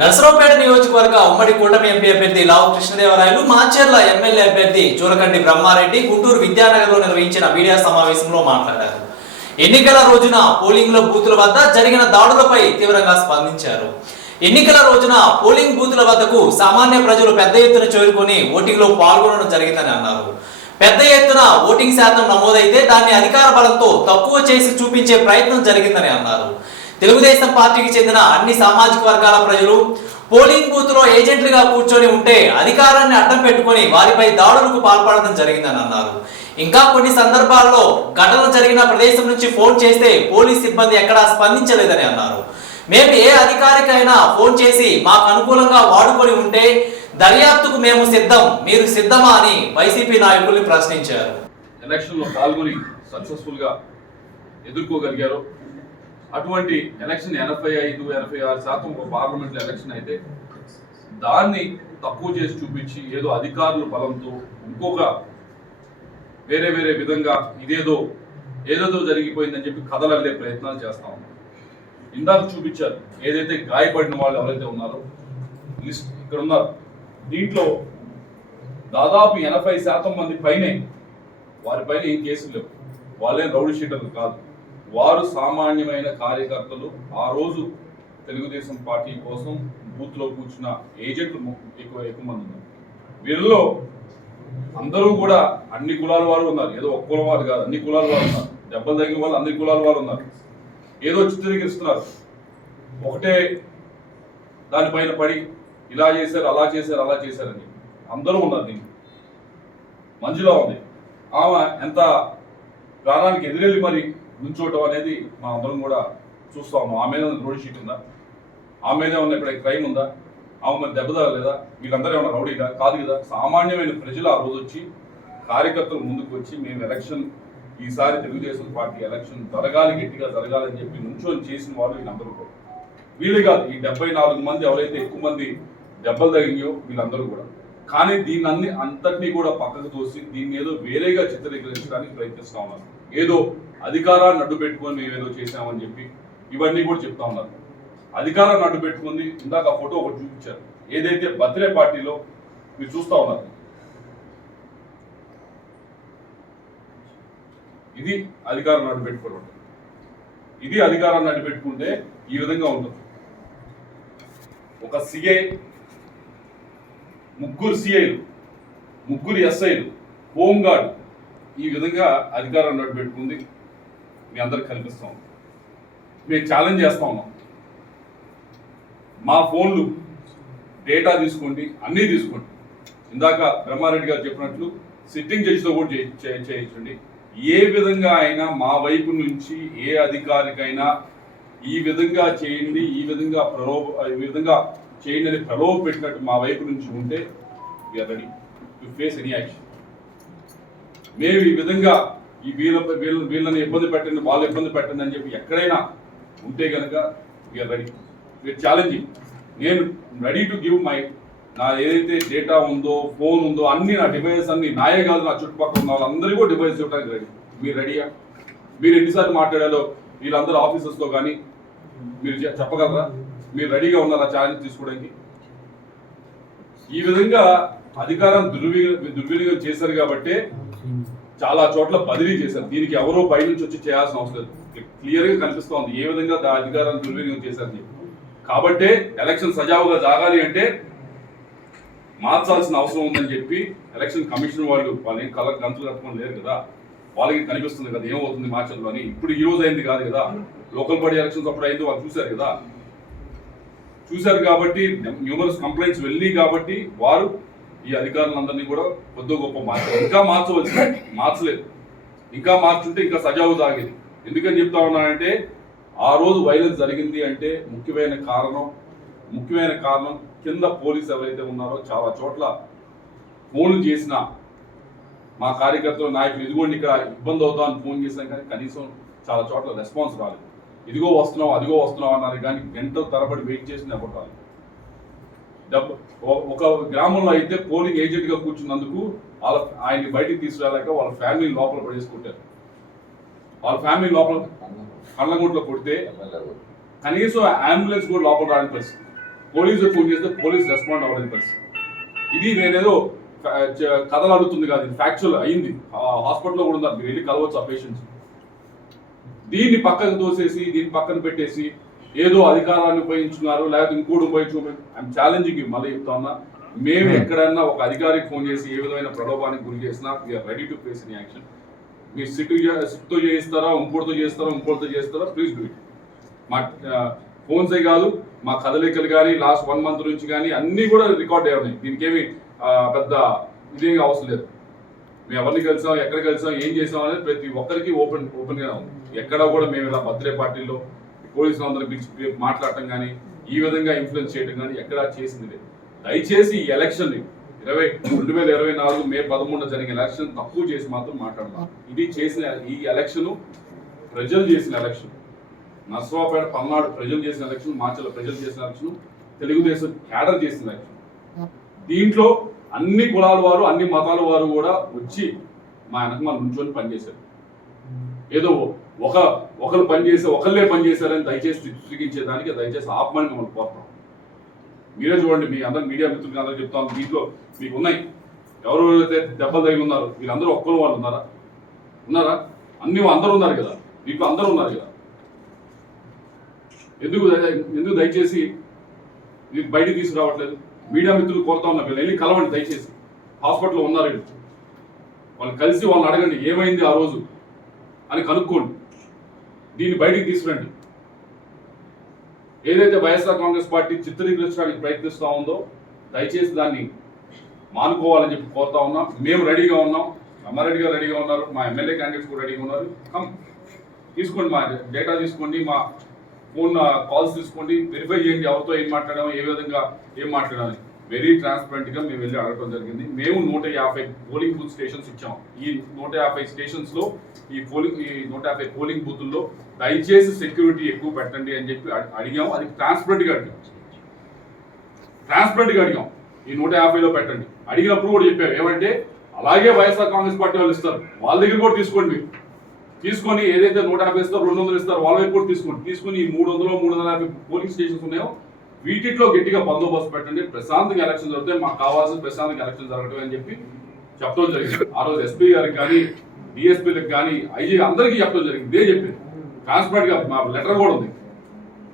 నరసరావుపేట నియోజకవర్గ ఉమ్మడి కూటమి ఎంపీ అభ్యర్థి లావు కృష్ణదేవరాయలు మాచర్ల ఎమ్మెల్యే అభ్యర్థి చూరకండి బ్రహ్మారెడ్డి గుంటూరు విద్యానగర్లో నిర్వహించిన మీడియా సమావేశంలో మాట్లాడారు. ఎన్నికల రోజున పోలింగ్లో బూతుల వద్ద జరిగిన దాడులపై తీవ్రంగా స్పందించారు. ఎన్నికల రోజున పోలింగ్ బూతుల వద్దకు సామాన్య ప్రజలు పెద్ద ఎత్తున చేరుకొని ఓటింగ్లో పాల్గొనడం జరిగిందని అన్నారు. పెద్ద ఎత్తున ఓటింగ్ శాతం నమోదైతే దాన్ని అధికార బలంతో తక్కువ చేసి చూపించే ప్రయత్నం జరిగిందని అన్నారు. తెలుగుదేశం పార్టీకి చెందిన అన్ని సామాజిక వర్గాల ప్రజలు పోలింగ్ బూత్లో ఏజెంట్లుగా కూర్చొని ఉంటే అధికారాన్ని అడ్డం పెట్టుకొని వారిపై దాడులకు పాల్పడడం జరిగిందని అన్నారు. ఇంకా కొన్ని సందర్భాల్లో ఘటన జరిగిన ప్రదేశం నుంచి ఫోన్ చేస్తే పోలీస్ సిబ్బంది ఎక్కడా స్పందించలేదని అన్నారు. మేము ఏ అధికారికైనా ఫోన్ చేసి మాకు అనుకూలంగా వాడుకొని ఉంటే దర్యాప్తుకు మేము సిద్ధం మీరు సిద్ధమా అని వైసీపీ నాయకుల్ని ప్రశ్నించారు. ఎలక్షన్లో పాల్గొని సక్సెస్ఫుల్గా ఎదుర్కోగలిగారు. అటువంటి ఎలక్షన్ ఎనభై ఐదు ఎనభై ఆరు శాతం ఒక పార్లమెంట్ ఎలక్షన్ అయితే దాన్ని తక్కువ చేసి చూపించి ఏదో అధికారుల బలంతో ఇంకొక వేరే వేరే విధంగా ఇదేదో ఏదేదో జరిగిపోయిందని చెప్పి కథలు అల్లే ప్రయత్నాలు చేస్తా ఉన్నాం. ఇందాక చూపించారు ఏదైతే గాయపడిన వాళ్ళు ఎవరైతే ఉన్నారో లిస్ట్ ఇక్కడ ఉన్నారు. దీంట్లో దాదాపు ఎనభై శాతం మంది పైనే వారిపైన ఏం కేసులు లేవు. వాళ్ళే రౌడీ షీటర్లు కాదు. వారు సామాన్యమైన కార్యకర్తలు. ఆ రోజు తెలుగుదేశం పార్టీ కోసం బూత్లో కూర్చున్న ఏజెంట్లు ఎక్కువ ఎక్కువ మంది ఉన్నారు. వీళ్ళలో అందరూ కూడా అన్ని కులాల వారు ఉన్నారు. ఏదో ఒక్క కులం వారు కాదు అన్ని కులాల వారు ఉన్నారు. దెబ్బలు తగిన వాళ్ళు అన్ని కులాల వారు ఉన్నారు. ఏదో చిత్రీకరిస్తున్నారు ఒకటే దానిపైన పడి ఇలా చేశారు అలా చేశారు అలా చేశారని అందరూ ఉన్నారు దీన్ని మంజులా ఉంది. ఆమె ఎంత ప్రాణానికి ఎదురెళ్ళి మరి నుంచోవటం అనేది మా అందరం కూడా చూస్తా. ఉన్నాం ఆమె మీద రోడ్ షీట్ ఉందా? ఆమె మీద ఉన్న ఇక్కడ క్రైమ్ ఉందా? ఆమె మరి దెబ్బ తగలేదా వీళ్ళందరూ ఏమన్నా రౌడీగా కాదు కదా. సామాన్యమైన ప్రజలు ఆ రోజు వచ్చి కార్యకర్తలు ముందుకు వచ్చి మేము ఎలక్షన్ ఈసారి తెలుగుదేశం పార్టీ ఎలక్షన్ జరగాలి గట్టిగా జరగాలని చెప్పి నుంచొని చేసిన వాళ్ళు వీళ్ళందరూ కూడా. వీళ్ళు కాదు ఈ డెబ్బై నాలుగు మంది ఎవరైతే ఎక్కువ మంది దెబ్బలు తగిలియో వీళ్ళందరూ కూడా. కానీ దీన్ని అన్ని అంతటినీ కూడా పక్కకు తోసి దీన్ని ఏదో వేరేగా చిత్రీకరించడానికి ప్రయత్నిస్తా ఉన్నారు. ఏదో అధికారాన్ని అడ్డు పెట్టుకొని మేము ఏదో చేశామని చెప్పి ఇవన్నీ కూడా చెప్తా ఉన్నారు. అధికారాన్ని అడ్డు పెట్టుకుంది ఇందాక ఆ ఫోటో ఒకటి చూపించారు. ఏదైతే బర్త్డే పార్టీలో మీరు చూస్తా ఉన్నారు. ఇది అధికారం నాటి పెట్టుకోవడం. ఇది అధికారాన్ని నాటి పెట్టుకుంటే ఈ విధంగా ఉంటుంది. ఒక సిఐ ముగ్గురు సిఐలు ముగ్గురు ఎస్ఐలు హోంగార్డ్ ఈ విధంగా అధికారాన్ని అడ్డు పెట్టుకుంది. మీ అందరికి కనిపిస్తూ ఉంది. మేము ఛాలెంజ్ చేస్తూ ఉన్నాం. మా ఫోన్లు డేటా తీసుకోండి అన్నీ తీసుకోండి. ఇందాక బ్రహ్మారెడ్డి గారు చెప్పినట్లు సిట్టింగ్ జడ్జితో కూడా చేయించండి. ఏ విధంగా అయినా మా వైపు నుంచి ఏ అధికారికైనా ఈ విధంగా చేయండి ఈ విధంగా ప్రలోభ ఈ విధంగా చేయండి అని ప్రలోభ పెట్టినట్టు మా వైపు నుంచి ఉంటే we're ready to face any action మేము ఈ విధంగా ఈ వీళ్ళ వీళ్ళ వీళ్ళని ఇబ్బంది పెట్టండి వాళ్ళు ఇబ్బంది పెట్టండి అని చెప్పి ఎక్కడైనా ఉంటే కనుక వీఆర్ రెడీ వీఆర్ ఛాలెంజింగ్ నేను రెడీ టు గివ్ మై నా ఏదైతే డేటా ఉందో ఫోన్ ఉందో అన్ని నా డివైస్ అన్ని నాయే కాదు నా చుట్టుపక్కల ఉన్న వాళ్ళందరికీ కూడా డివైస్ ఇవ్వడానికి రెడీ మీరు రెడీయా మీరు ఎన్నిసార్లు మాట్లాడాలో వీళ్ళందరూ ఆఫీసర్స్తో కానీ మీరు చెప్పగలరా? మీరు రెడీగా ఉన్నారా? ఛాలెంజ్ తీసుకోవడానికి? ఈ విధంగా అధికారం దుర్వినియోగం దుర్వినియోగం చేశారు కాబట్టి చాలా చోట్ల బదిలీ చేశారు. దీనికి ఎవరో బయట నుంచి వచ్చి చేయాల్సిన అవసరం లేదు. క్లియర్గా కనిపిస్తోంది ఏ విధంగా దా అధికారాన్ని దుర్వినియోగం చేశారని చెప్పి. కాబట్టే ఎలక్షన్ సజావుగా జాగాలి అంటే మార్చాల్సిన అవసరం ఉందని చెప్పి ఎలక్షన్ కమిషన్ వాళ్ళు వాళ్ళు ఏం గంతులు కట్టుకొని లేరు కదా. వాళ్ళకి కనిపిస్తుంది కదా ఏమవుతుంది మార్చల్లో అని. ఇప్పుడు ఈ రోజు అయింది కాదు కదా. లోకల్ బాడీ ఎలక్షన్స్ అప్పుడు అయింది వాళ్ళు చూశారు కదా. చూశారు కాబట్టి న్యూమరస్ కంప్లైంట్స్ వెళ్ళి కాబట్టి వారు ఈ అధికారులందరినీ కూడా కొద్ది గొప్ప మార్చారు ఇంకా మార్చవచ్చు మార్చలేదు. ఇంకా మార్చుంటే ఇంకా సజావు తాగేది ఎందుకని చెప్తా ఉన్నానంటే ఆ రోజు వైలెన్స్ జరిగింది అంటే ముఖ్యమైన కారణం ముఖ్యమైన కారణం కింద పోలీసు ఎవరైతే ఉన్నారో చాలా చోట్ల ఫోన్లు చేసిన మా కార్యకర్తలు నాయకులు ఇదిగోండి ఇక్కడ ఇబ్బంది అవుతామని ఫోన్ చేసినా కానీ కనీసం చాలా చోట్ల రెస్పాన్స్ రాలేదు. ఇదిగో వస్తున్నాం అదిగో వస్తున్నాం అన్నారు కానీ గంటల తరబడి వెయిట్ చేసిన ఎవరు రాలేదు డబ్బు ఒక గ్రామంలో అయితే పోలింగ్ ఏజెంట్గా కూర్చున్నందుకు వాళ్ళ ఆయన్ని బయటికి తీసుకురాలేక వాళ్ళ ఫ్యామిలీ లోపల పడేసుకుంటారు. వాళ్ళ ఫ్యామిలీ లోపల కళ్ళగుంట్లో కొడితే కనీసం అంబులెన్స్ కూడా లోపల రాని పరిస్థితి. పోలీసు ఫోన్ చేస్తే పోలీస్ రెస్పాండ్ అవ్వలేని పరిస్థితి. ఇది నేనేదో కథలు అడుగుతుంది కాదు ఇది ఫ్యాక్చువల్ అయింది. హాస్పిటల్లో కూడా ఉన్నారు మీరు వెళ్ళి కలవచ్చు ఆ పేషెంట్స్ దీన్ని పక్కకు తోసేసి దీన్ని పక్కన పెట్టేసి ఏదో అధికారాన్ని ఉపయోగించుకున్నారు లేకపోతే ఇంకోటి ఉపయోగించుకోమని ఐఎమ్ ఛాలెంజింగ్ మళ్ళీ చెప్తా ఉన్నా. మేము ఎక్కడన్నా ఒక అధికారికి ఫోన్ చేసి ఏ విధమైన ప్రలోభానికి గురి చేసినా we're ready to face in action మీరు సిట్ సిట్తో చేయిస్తారా ఇంకోటితో చేస్తారా ఇంకోటితో చేస్తారా ప్లీజ్ డూ ఇట్ మా ఫోన్సే కాదు మా కదలికలు కానీ లాస్ట్ వన్ మంత్ నుంచి కానీ అన్నీ కూడా రికార్డ్ అయ్యి ఉన్నాయి. దీనికి ఏమి పెద్ద ఇదేం అవసరం లేదు. మేము ఎవరిని కలిసాం ఎక్కడ కలిసాం ఏం చేసాం అనేది ప్రతి ఒక్కరికి ఓపెన్ ఓపెన్గా ఉంది. ఎక్కడ కూడా మేము ఇలా బర్త్డే పార్టీల్లో పోలీసులు అందరూ పిలిచి మాట్లాడటం కానీ ఈ విధంగా ఇన్ఫ్లుయెన్స్ చేయడం కానీ ఎక్కడా చేసింది లేదు దయచేసి ఈ ఎలక్షన్ ఇరవై రెండు వేల ఇరవై నాలుగు మే పదమూడున జరిగిన ఎలక్షన్ తక్కువ చేసి మాత్రం మాట్లాడదాం. ఇది చేసిన ఈ ఎలక్షన్ ప్రజలు చేసిన ఎలక్షన్. నర్సరావుపేట పల్నాడు ప్రజలు చేసిన ఎలక్షన్ మాచల ప్రజలు చేసిన ఎలక్షన్ తెలుగుదేశం క్యాడర్ చేసిన ఎలక్షన్. దీంట్లో అన్ని కులాల వారు అన్ని మతాల వారు కూడా వచ్చి మా వెనక మన నుంచొని పనిచేశారు. ఏదో ఒక ఒకరు పనిచేసి ఒకళ్ళే పనిచేశారని దయచేసి చిత్రీకరించేదానికి దయచేసి ఆపమని మిమ్మల్ని కోరుతాం మీరే చూడండి మీ అందరు మీడియా మిత్రులకి అందరూ చెప్తాను దీంట్లో మీకు ఉన్నాయి ఎవరెవరైతే దెబ్బలు తగిలి ఉన్నారు వీళ్ళందరూ ఒక్కరు వాళ్ళు ఉన్నారా? ఉన్నారా? అన్ని అందరూ ఉన్నారు కదా? మీకు అందరూ ఉన్నారు కదా? ఎందుకు ఎందుకు దయచేసి మీరు బయటికి తీసుకురావట్లేదు? మీడియా మిత్రులు కోరుతా ఉన్నా వీళ్ళు వెళ్ళి కలవండి దయచేసి. హాస్పిటల్లో ఉన్నారు వాళ్ళు. కలిసి వాళ్ళని అడగండి ఏమైంది ఆ రోజు అని కనుక్కోండి. దీన్ని బయటికి తీసుకురండి. ఏదైతే వైఎస్ఆర్ కాంగ్రెస్ పార్టీ చిత్రీకరించడానికి ప్రయత్నిస్తూ ఉందో దయచేసి దాన్ని మానుకోవాలని చెప్పి కోరుతా ఉన్నాం. మేము రెడీగా ఉన్నాం. అమ్మారెడ్డి గారు రెడీగా ఉన్నారు. మా ఎమ్మెల్యే క్యాండిడేట్స్ కూడా రెడీగా ఉన్నారు. కమ్. తీసుకోండి మా డేటా తీసుకోండి మా ఫోన్ కాల్స్ తీసుకోండి. వెరిఫై చేయండి ఎవరితో ఏం మాట్లాడాము ఏ విధంగా ఏం మాట్లాడాలి. వెరీ ట్రాన్స్పరెంట్గా మేము వెళ్ళి అడగడం జరిగింది. మేము నూట యాభై పోలింగ్ బూత్ స్టేషన్స్ ఇచ్చాం. ఈ నూట యాభై స్టేషన్స్లో ఈ పోలింగ్ ఈ నూట యాభై పోలింగ్ బూతుల్లో దయచేసి సెక్యూరిటీ ఎక్కువ పెట్టండి అని చెప్పి అడిగాము అది ట్రాన్స్పరెంట్గా అడిగాం. ట్రాన్స్పరెంట్గా అడిగాం. ఈ నూట యాభైలో పెట్టండి. అడిగినప్పుడు కూడా చెప్పారు. ఏమంటే అలాగే వైఎస్ఆర్ కాంగ్రెస్ పార్టీ వాళ్ళు ఇస్తారు. వాళ్ళ దగ్గర కూడా తీసుకోండి. మీరు తీసుకొని ఏదైతే నూట యాభై ఇస్తారో రెండు వందలు ఇస్తారో వాళ్ళ వైపు కూడా తీసుకోండి. తీసుకొని ఈ మూడు వందలు మూడు వందల యాభై పోలింగ్ స్టేషన్స్ ఉన్నాయో వీటిలో గట్టిగా బందోబస్తు పెట్టండి. ప్రశాంతంగా ఎలక్షన్ జరిగితే మాకు కావాల్సిన ప్రశాంతంగా ఎలక్షన్ జరగటం అని చెప్పి చెప్పడం జరిగింది. ఆ రోజు ఎస్పీ గారికి కానీ డిఎస్పీలకు కానీ ఐజీ అందరికీ చెప్పడం జరిగింది. ఇదే చెప్పింది. ట్రాన్స్పరెంట్గా మా లెటర్ కూడా ఉంది.